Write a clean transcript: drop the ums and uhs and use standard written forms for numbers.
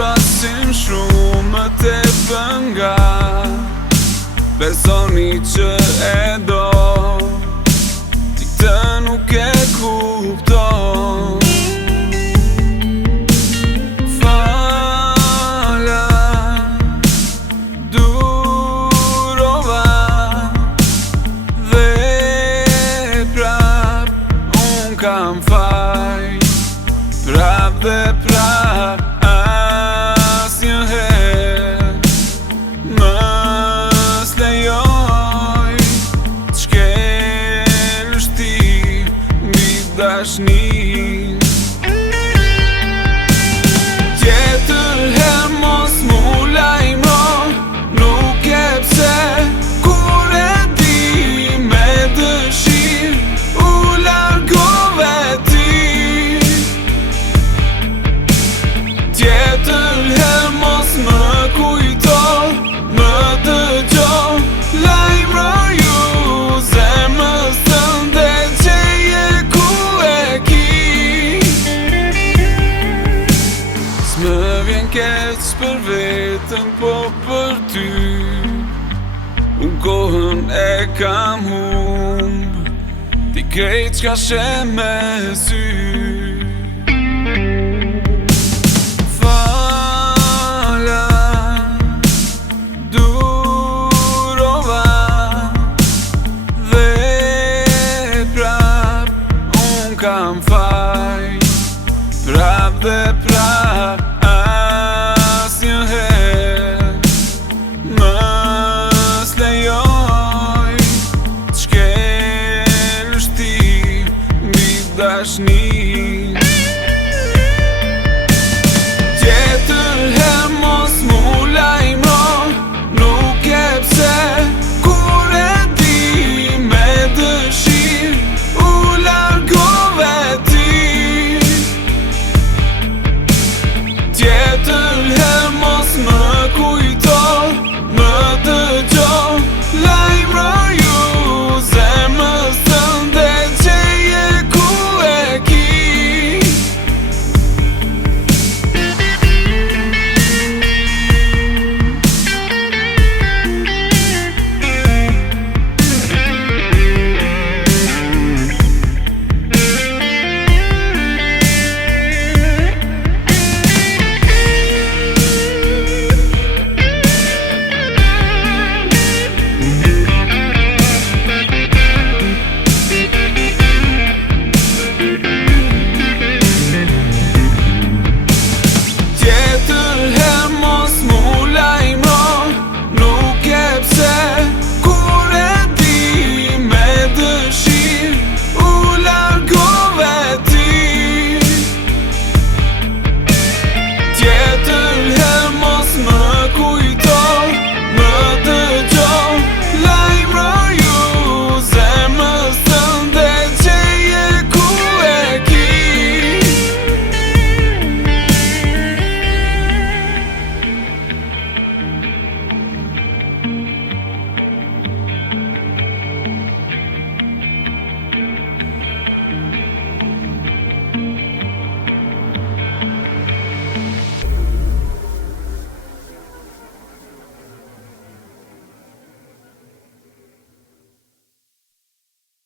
vrasin shumë të nga personi që e do, ti këtë nuk e kupton. Fala, durova dhe prap unë kam faj, prap dhe prap. Tjetër her mos mu lajmëro, nuk e pse kur e di me dëshirë u largove ti. Tjetër her mos më kujto, më dëgjo, lajmëro ju zemrës tënde që je ku e ki. S'më vjen keq për vetën, po për ty unë kohën e kam humb, ti krejt qka she me sy. Fala, durova dhe prap unë kam faj, prap dhe prap.